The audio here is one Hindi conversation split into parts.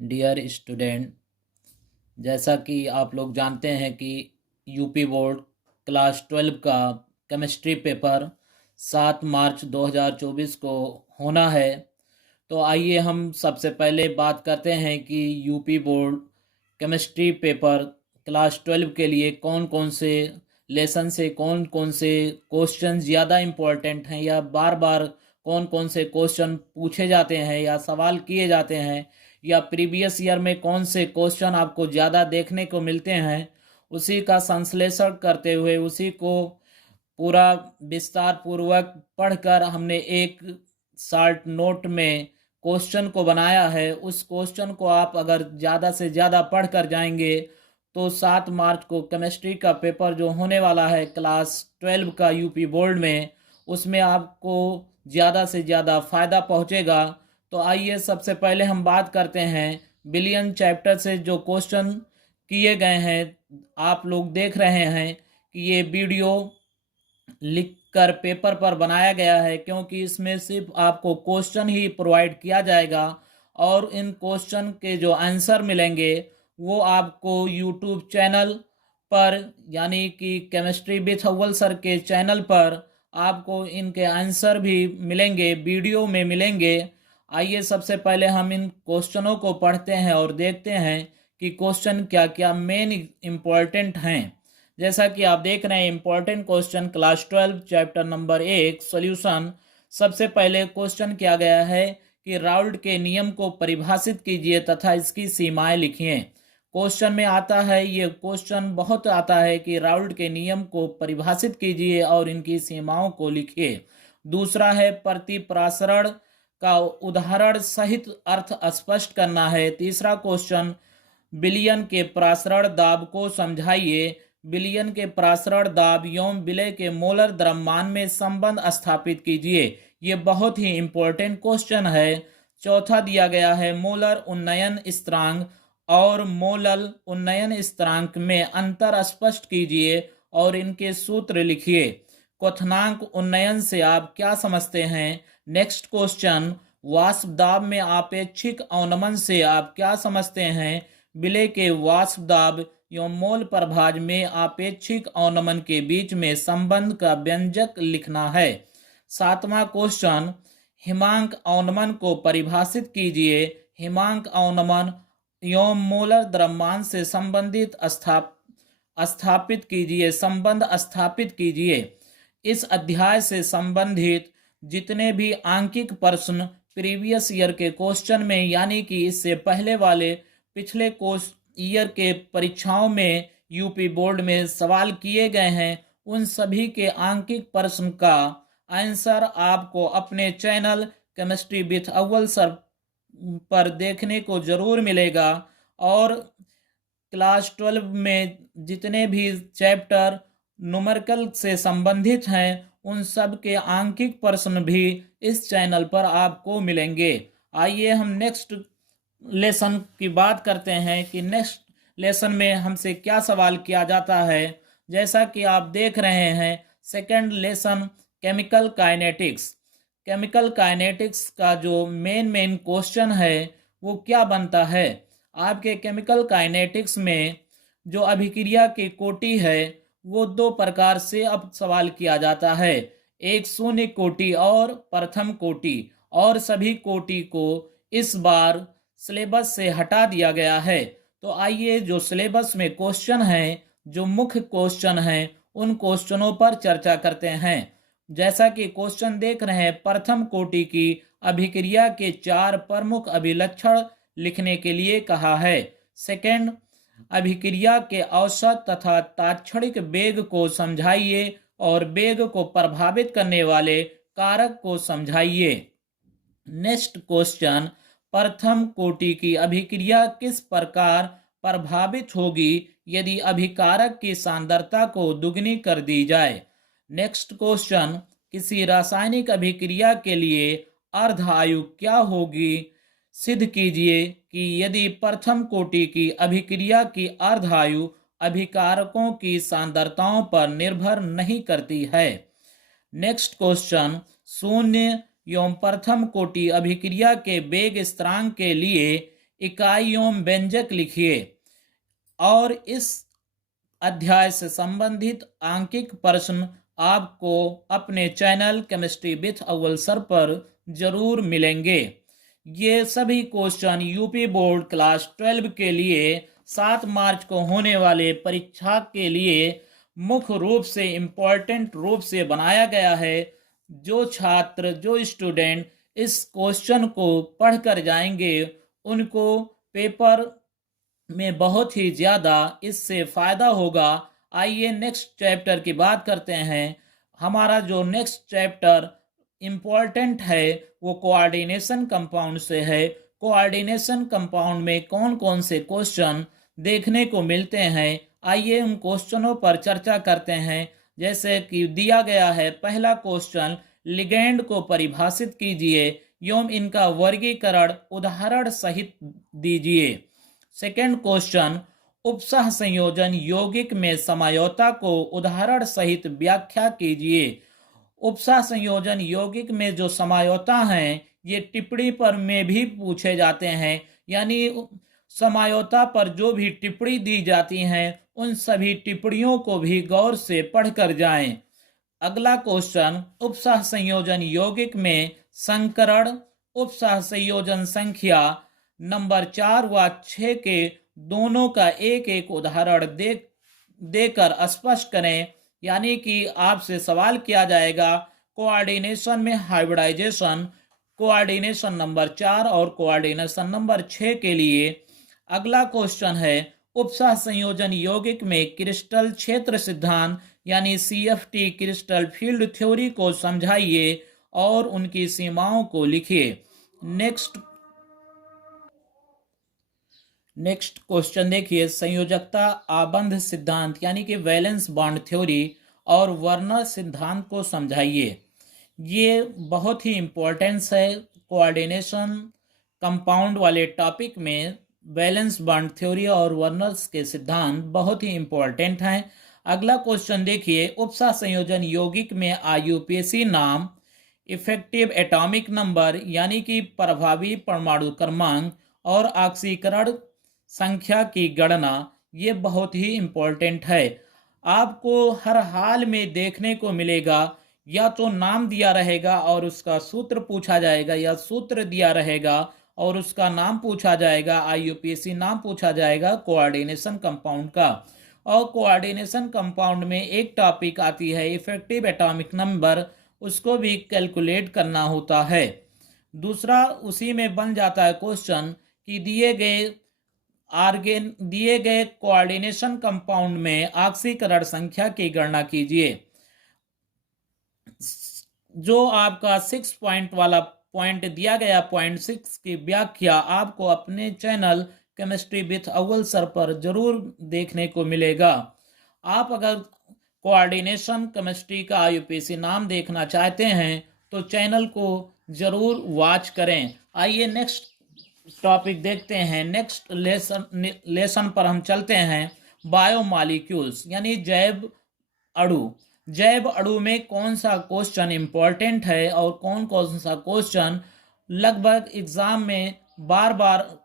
डियर स्टूडेंट, जैसा कि आप लोग जानते हैं कि यूपी बोर्ड क्लास 12 का केमिस्ट्री पेपर 7 मार्च 2024 को होना है। तो आइए हम सबसे पहले बात करते हैं कि UP board chemistry paper class 12 के लिए कौन कौन से लेसन से कौन कौन से क्वेश्चन ज़्यादा इम्पोर्टेंट हैं या बार बार कौन कौन से क्वेश्चन पूछे जाते हैं या सवाल किए जाते हैं या प्रीवियस ईयर में कौन से क्वेश्चन आपको ज़्यादा देखने को मिलते हैं, उसी का संश्लेषण करते हुए उसी को पूरा विस्तार पूर्वक पढ़कर हमने एक शॉर्ट नोट में क्वेश्चन को बनाया है। उस क्वेश्चन को आप अगर ज़्यादा से ज़्यादा पढ़ कर जाएंगे तो 7 मार्च को केमिस्ट्री का पेपर जो होने वाला है क्लास 12 का यूपी बोर्ड में, उसमें आपको ज़्यादा से ज़्यादा फ़ायदा पहुँचेगा। तो आइए सबसे पहले हम बात करते हैं बिलियन चैप्टर से जो क्वेश्चन किए गए हैं। आप लोग देख रहे हैं कि ये वीडियो लिखकर पेपर पर बनाया गया है, क्योंकि इसमें सिर्फ आपको क्वेश्चन ही प्रोवाइड किया जाएगा और इन क्वेश्चन के जो आंसर मिलेंगे वो आपको यूट्यूब चैनल पर यानी कि केमिस्ट्री विथ अव्वल सर के चैनल पर आपको इनके आंसर भी मिलेंगे, वीडियो में मिलेंगे। आइए सबसे पहले हम इन क्वेश्चनों को पढ़ते हैं और देखते हैं कि क्वेश्चन क्या क्या मेन इम्पोर्टेंट हैं। जैसा कि आप देख रहे हैं important question class 12 chapter number 1 solution. सबसे पहले क्वेश्चन किया गया है कि राउल्ट के नियम को परिभाषित कीजिए तथा इसकी सीमाएं लिखिए। क्वेश्चन में आता है, ये क्वेश्चन बहुत आता है कि राउल्ट के नियम को परिभाषित कीजिए और इनकी सीमाओं को लिखिए। दूसरा है प्रतिप्रासरण का उदाहरण सहित अर्थ स्पष्ट करना है। तीसरा क्वेश्चन विलयन के प्रासरण दाब को समझाइए। विलयन के प्रासरण दाब एवं विलय के मोलर द्रव्यमान में संबंध स्थापित कीजिए। ये बहुत ही इंपॉर्टेंट क्वेश्चन है। चौथा दिया गया है मोलर उन्नयन स्थिरांक और मोलल उन्नयन स्थिरांक में अंतर स्पष्ट कीजिए और इनके सूत्र लिखिए। क्वथनांक उन्नयन से आप क्या समझते हैं। नेक्स्ट क्वेश्चन वाष्प दाब में आपेक्षिक अवनमन से आप क्या समझते हैं। विलय के वाष्प दाब एवं मोल प्रभाज में आपेक्षिक अवनमन के बीच में संबंध का व्यंजक लिखना है। सातवां क्वेश्चन हिमांक अवनमन को परिभाषित कीजिए। हिमांक अवनमन एवं मोलर द्रव्यमान से संबंधित स्थापित कीजिए, संबंध स्थापित कीजिए। इस अध्याय से संबंधित जितने भी आंकिक प्रश्न प्रीवियस ईयर के क्वेश्चन में यानी कि इससे पहले वाले पिछले ईयर के परीक्षाओं में यूपी बोर्ड में सवाल किए गए हैं, उन सभी के आंकिक प्रश्न का आंसर आपको अपने चैनल केमिस्ट्री विथ अव्वल सर पर देखने को जरूर मिलेगा। और क्लास 12 में जितने भी चैप्टर न्यूमेरिकल से संबंधित हैं उन सब के आंकिक प्रश्न भी इस चैनल पर आपको मिलेंगे। आइए हम नेक्स्ट लेसन की बात करते हैं कि नेक्स्ट लेसन में हमसे क्या सवाल किया जाता है। जैसा कि आप देख रहे हैं second lesson chemical kinetics. Chemical kinetics का जो मेन क्वेश्चन है वो क्या बनता है। आपके केमिकल काइनेटिक्स में जो अभिक्रिया की कोटि है वो दो प्रकार से अब सवाल किया जाता है, एक शून्य कोटि और प्रथम कोटि, और सभी कोटि को इस बार सिलेबस से हटा दिया गया है। तो आइए जो सिलेबस में क्वेश्चन हैं, जो मुख्य क्वेश्चन हैं, उन क्वेश्चनों पर चर्चा करते हैं। जैसा कि क्वेश्चन देख रहे हैं, प्रथम कोटि की अभिक्रिया के 4 प्रमुख अभिलक्षण लिखने के लिए कहा है। सेकंड, अभिक्रिया के औसत तथा तात्क्षणिक वेग को समझाइए और वेग को प्रभावित करने वाले कारक को समझाइए। नेक्स्ट क्वेश्चन, प्रथम कोटि की अभिक्रिया किस प्रकार प्रभावित होगी यदि अभिकारक की सांद्रता को दुगनी कर दी जाए। नेक्स्ट क्वेश्चन, किसी रासायनिक अभिक्रिया के लिए अर्ध आयु क्या होगी। सिद्ध कीजिए कि यदि प्रथम कोटि की अभिक्रिया की अर्ध आयु अभिकारकों की सांद्रताओं पर निर्भर नहीं करती है। नेक्स्ट क्वेश्चन, शून्य एवं प्रथम कोटि अभिक्रिया के वेग स्थिरांक के लिए इकाई एवं व्यंजक लिखिए। और इस अध्याय से संबंधित आंकिक प्रश्न आपको अपने चैनल केमिस्ट्री विथ अव्वल सर पर जरूर मिलेंगे। ये सभी क्वेश्चन यूपी बोर्ड क्लास 12 के लिए 7 मार्च को होने वाले परीक्षा के लिए मुख्य रूप से इम्पोर्टेंट रूप से बनाया गया है। जो छात्र जो स्टूडेंट इस क्वेश्चन को पढ़कर जाएंगे उनको पेपर में बहुत ही ज़्यादा इससे फ़ायदा होगा। आइए नेक्स्ट चैप्टर की बात करते हैं। हमारा जो नेक्स्ट चैप्टर इम्पोर्टेंट है वो कोऑर्डिनेशन कंपाउंड से है। कोऑर्डिनेशन कंपाउंड में कौन कौन से क्वेश्चन देखने को मिलते हैं, आइए उन क्वेश्चनों पर चर्चा करते हैं। जैसे कि दिया गया है पहला क्वेश्चन, लिगेंड को परिभाषित कीजिए एवं इनका वर्गीकरण उदाहरण सहित दीजिए। सेकेंड क्वेश्चन, उपसह संयोजन यौगिक में समझौता को उदाहरण सहित व्याख्या कीजिए। उपसह संयोजन यौगिक में जो समझौता हैं ये टिप्पणी पर में भी पूछे जाते हैं, यानी समझौता पर जो भी टिप्पणी दी जाती हैं उन सभी टिप्पणियों को भी गौर से पढ़कर जाएं। अगला क्वेश्चन, उपसह संयोजन यौगिक में संकरण उपसह संयोजन संख्या नंबर 4 व 6 के दोनों का एक एक उदाहरण देकर स्पष्ट करें। यानी कि आपसे सवाल किया जाएगा कोऑर्डिनेशन में हाइब्रिडाइजेशन, कोऑर्डिनेशन नंबर 4 और कोऑर्डिनेशन नंबर 6 के लिए। अगला क्वेश्चन है, उपसह संयोजन यौगिक में क्रिस्टल क्षेत्र सिद्धांत यानी CFT क्रिस्टल फील्ड थ्योरी को समझाइए और उनकी सीमाओं को लिखिए। नेक्स्ट क्वेश्चन देखिए, संयोजकता आबंध सिद्धांत यानी कि वैलेंस बॉन्ड थ्योरी और वर्नर सिद्धांत को समझाइए। ये बहुत ही इम्पोर्टेंस है कोऑर्डिनेशन कंपाउंड वाले टॉपिक में। वैलेंस बॉन्ड थ्योरी और वर्नर्स के सिद्धांत बहुत ही इम्पोर्टेंट हैं। अगला क्वेश्चन देखिए, उपसह संयोजन यौगिक में IUPAC नाम, इफेक्टिव एटॉमिक नंबर यानी कि प्रभावी परमाणु क्रमांक और ऑक्सीकरण संख्या की गणना, ये बहुत ही इम्पोर्टेंट है। आपको हर हाल में देखने को मिलेगा या तो नाम दिया रहेगा और उसका सूत्र पूछा जाएगा, या सूत्र दिया रहेगा और उसका नाम पूछा जाएगा। IUPAC नाम पूछा जाएगा कोऑर्डिनेशन कंपाउंड का। और कोऑर्डिनेशन कंपाउंड में एक टॉपिक आती है इफेक्टिव एटॉमिक नंबर, उसको भी कैलकुलेट करना होता है। दूसरा उसी में बन जाता है क्वेश्चन कि दिए गए कोऑर्डिनेशन कंपाउंड में ऑक्सीकरण संख्या की गणना कीजिए। जो आपका 6 पॉइंट वाला पॉइंट दिया गया, पॉइंट 6 की व्याख्या आपको अपने चैनल केमिस्ट्री विथ अव्वल सर पर जरूर देखने को मिलेगा। आप अगर कोऑर्डिनेशन केमिस्ट्री का IUPAC नाम देखना चाहते हैं तो चैनल को जरूर वॉच करें। आइए नेक्स्ट टॉपिक देखते हैं। नेक्स्ट लेसन पर हम चलते हैं, बायोमॉलिक्यूल्स यानी जैव अणु। जैव अणु में कौन सा क्वेश्चन इंपॉर्टेंट है और कौन कौन सा क्वेश्चन लगभग एग्जाम में बार बार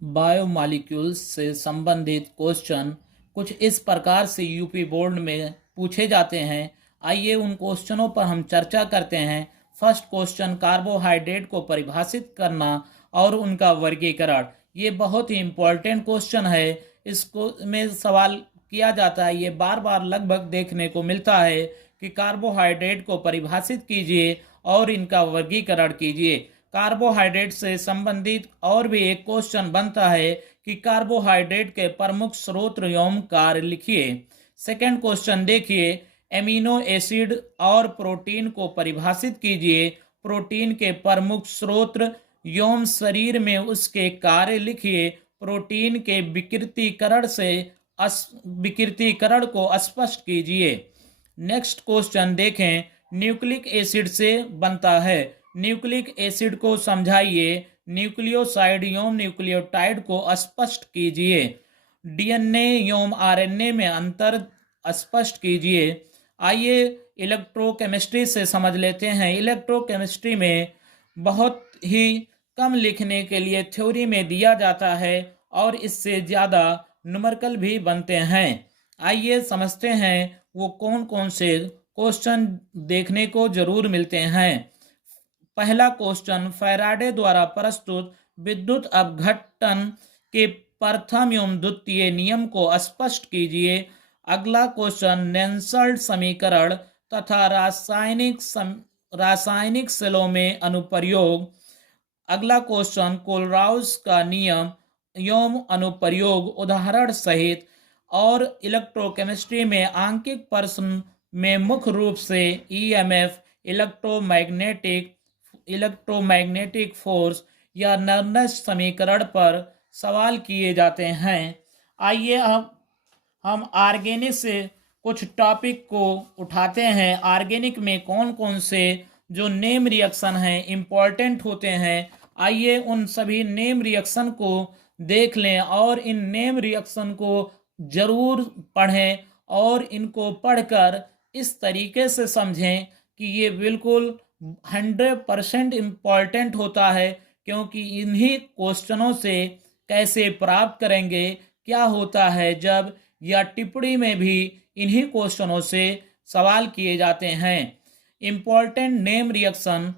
बायोमॉलिक्यूल्स से संबंधित क्वेश्चन कुछ इस प्रकार से यूपी बोर्ड में पूछे जाते हैं। आइए उन क्वेश्चनों पर हम चर्चा करते हैं। फर्स्ट क्वेश्चन, कार्बोहाइड्रेट को परिभाषित करना और उनका वर्गीकरण। ये बहुत ही इम्पोर्टेंट क्वेश्चन है। इसको में सवाल किया जाता है, ये बार बार लगभग देखने को मिलता है कि कार्बोहाइड्रेट को परिभाषित कीजिए और इनका वर्गीकरण कीजिए। कार्बोहाइड्रेट से संबंधित और भी एक क्वेश्चन बनता है कि कार्बोहाइड्रेट के प्रमुख स्रोत एवं कार्य लिखिए। सेकंड क्वेश्चन देखिए, एमिनो एसिड और प्रोटीन को परिभाषित कीजिए। प्रोटीन के प्रमुख स्रोत एवं शरीर में उसके कार्य लिखिए। प्रोटीन के विकृतीकरण को स्पष्ट कीजिए। नेक्स्ट क्वेश्चन देखें, न्यूक्लिक एसिड से बनता है। न्यूक्लिक एसिड को समझाइए। न्यूक्लियोसाइड एवं न्यूक्लियोटाइड को स्पष्ट कीजिए। DNA एवं RNA में अंतर स्पष्ट कीजिए। आइए इलेक्ट्रोकेमिस्ट्री से समझ लेते हैं। इलेक्ट्रोकेमिस्ट्री में बहुत ही कम लिखने के लिए थ्योरी में दिया जाता है और इससे ज़्यादा न्यूमेरिकल भी बनते हैं। आइए समझते हैं वो कौन कौन से क्वेश्चन देखने को जरूर मिलते हैं। पहला क्वेश्चन, फैराडे द्वारा प्रस्तुत विद्युत अपघटन के प्रथम एवं द्वितीय नियम को स्पष्ट कीजिए। अगला क्वेश्चन, नेल्सन समीकरण तथा रासायनिक सेलों में अनुप्रयोग। अगला क्वेश्चन, कोलराउस का नियम एवं अनुप्रयोग उदाहरण सहित। और इलेक्ट्रोकेमिस्ट्री में आंकिक प्रश्न में मुख्य रूप से ईएमएफ, इलेक्ट्रोमैग्नेटिक फोर्स या नर्नस समीकरण पर सवाल किए जाते हैं। आइए अब हम ऑर्गेनिक से कुछ टॉपिक को उठाते हैं। ऑर्गेनिक में कौन कौन से जो नेम रिएक्शन हैं इम्पॉर्टेंट होते हैं, आइए उन सभी नेम रिएक्शन को देख लें और इन नेम रिएक्शन को जरूर पढ़ें और इनको पढ़कर इस तरीके से समझें कि ये बिल्कुल 100% इम्पॉर्टेंट होता है, क्योंकि इन्हीं क्वेश्चनों से कैसे प्राप्त करेंगे, क्या होता है जब या टिप्पणी में भी इन्हीं क्वेश्चनों से सवाल किए जाते हैं। Important name reaction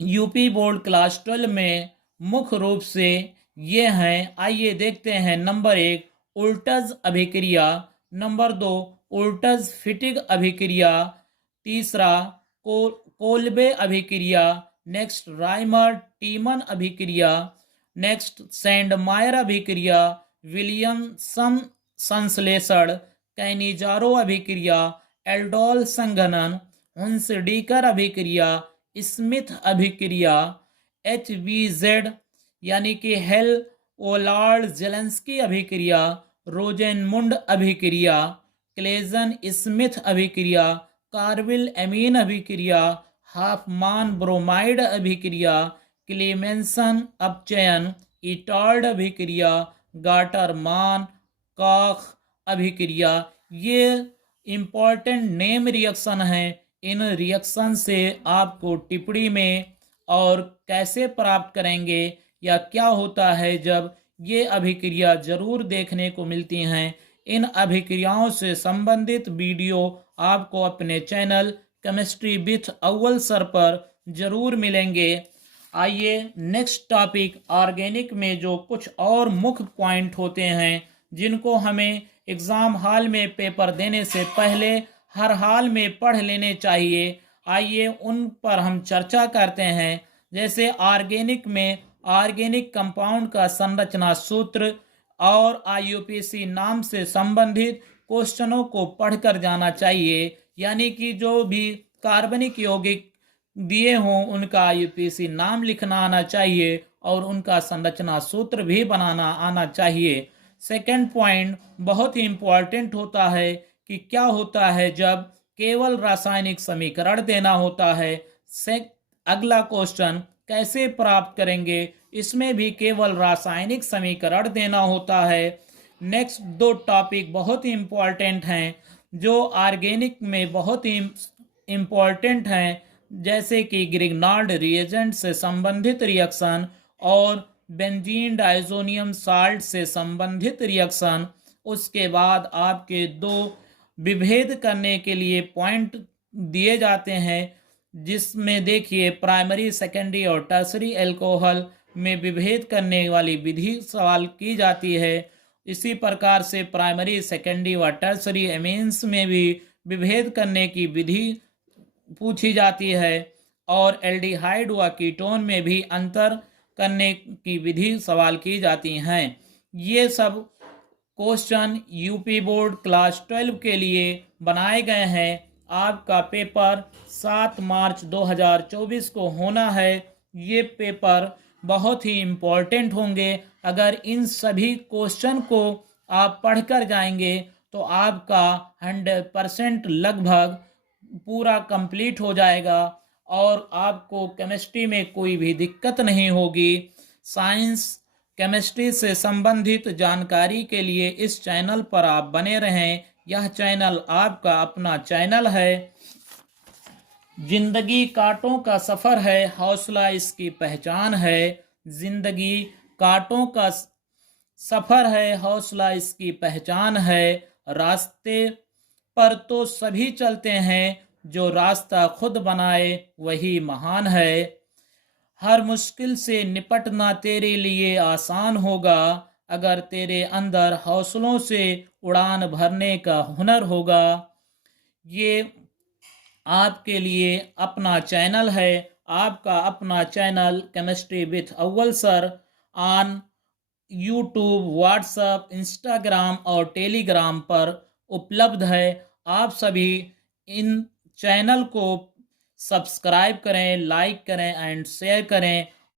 UP board class 12 में मुख्य रूप से ये हैं। आइए देखते हैं। नंबर 1, उल्टज अभिक्रिया। नंबर 2, उल्टज फिटिग अभिक्रिया। तीसरा, कोल्बे अभिक्रिया। नेक्स्ट, राइमर टीमन अभिक्रिया। नेक्स्ट, सैंडमायर अभिक्रिया। विलियमसन संश्लेषण। कैनिजारो अभिक्रिया। एल्डोल संघनन। हुंसडीकर अभिक्रिया। स्मिथ अभिक्रिया। HBZ यानी कि हेल ओलार्ड जेलेंस्की अभिक्रिया। रोजेनमुंड अभिक्रिया। क्लेजन स्मिथ अभिक्रिया। कार्विल एमीन अभिक्रिया। हाफमान ब्रोमाइड अभिक्रिया। क्लेमेंसन अपचयन। इटॉल्ड अभिक्रिया। गाटरमान कॉख अभिक्रिया। ये इम्पॉर्टेंट नेम रिएक्शन हैं। इन रिएक्शन से आपको टिप्पणी में और कैसे प्राप्त करेंगे या क्या होता है जब ये अभिक्रिया जरूर देखने को मिलती हैं। इन अभिक्रियाओं से संबंधित वीडियो आपको अपने चैनल केमिस्ट्री विथ अव्वल सर पर जरूर मिलेंगे। आइए नेक्स्ट टॉपिक, ऑर्गेनिक में जो कुछ और मुख्य पॉइंट होते हैं जिनको हमें एग्जाम हॉल में पेपर देने से पहले हर हाल में पढ़ लेने चाहिए, आइए उन पर हम चर्चा करते हैं। जैसे ऑर्गेनिक में ऑर्गेनिक कंपाउंड का संरचना सूत्र और IUPAC नाम से संबंधित क्वेश्चनों को पढ़कर जाना चाहिए, यानी कि जो भी कार्बनिक यौगिक दिए हों उनका IUPAC नाम लिखना आना चाहिए और उनका संरचना सूत्र भी बनाना आना चाहिए। सेकंड पॉइंट बहुत ही इम्पोर्टेंट होता है कि क्या होता है जब केवल रासायनिक समीकरण देना होता है। अगला क्वेश्चन, कैसे प्राप्त करेंगे, इसमें भी केवल रासायनिक समीकरण देना होता है। नेक्स्ट 2 टॉपिक बहुत ही इम्पोर्टेंट हैं जो ऑर्गेनिक में बहुत ही इम्पोर्टेंट हैं, जैसे कि ग्रिग्नार्ड रिएजेंट से संबंधित रिएक्शन और बेंजीन डाइजोनियम साल्ट से संबंधित रिएक्शन। उसके बाद आपके 2 विभेद करने के लिए पॉइंट दिए जाते हैं, जिसमें देखिए प्राइमरी, सेकेंडरी और टर्सरी अल्कोहल में विभेद करने वाली विधि सवाल की जाती है। इसी प्रकार से प्राइमरी, सेकेंडरी व टर्सरी एमीन्स में भी विभेद करने की विधि पूछी जाती है और एल्डिहाइड व कीटोन में भी अंतर करने की विधि सवाल की जाती हैं। ये सब क्वेश्चन यूपी बोर्ड क्लास 12 के लिए बनाए गए हैं। आपका पेपर 7 मार्च 2024 को होना है। ये पेपर बहुत ही इम्पोर्टेंट होंगे। अगर इन सभी क्वेश्चन को आप पढ़कर जाएंगे तो आपका 100% लगभग पूरा कंप्लीट हो जाएगा और आपको केमिस्ट्री में कोई भी दिक्कत नहीं होगी। साइंस केमिस्ट्री से संबंधित जानकारी के लिए इस चैनल पर आप बने रहें। यह चैनल आपका अपना चैनल है। जिंदगी कांटों का सफर है, हौसला इसकी पहचान है। जिंदगी कांटों का सफर है, हौसला इसकी पहचान है। रास्ते पर तो सभी चलते हैं, जो रास्ता खुद बनाए वही महान है। हर मुश्किल से निपटना तेरे लिए आसान होगा, अगर तेरे अंदर हौसलों से उड़ान भरने का हुनर होगा। ये आपके लिए अपना चैनल है, आपका अपना चैनल केमिस्ट्री विथ अव्वल sir on YouTube, WhatsApp, Instagram और टेलीग्राम पर उपलब्ध है। आप सभी इन चैनल को सब्सक्राइब करें, लाइक करें एंड शेयर करें।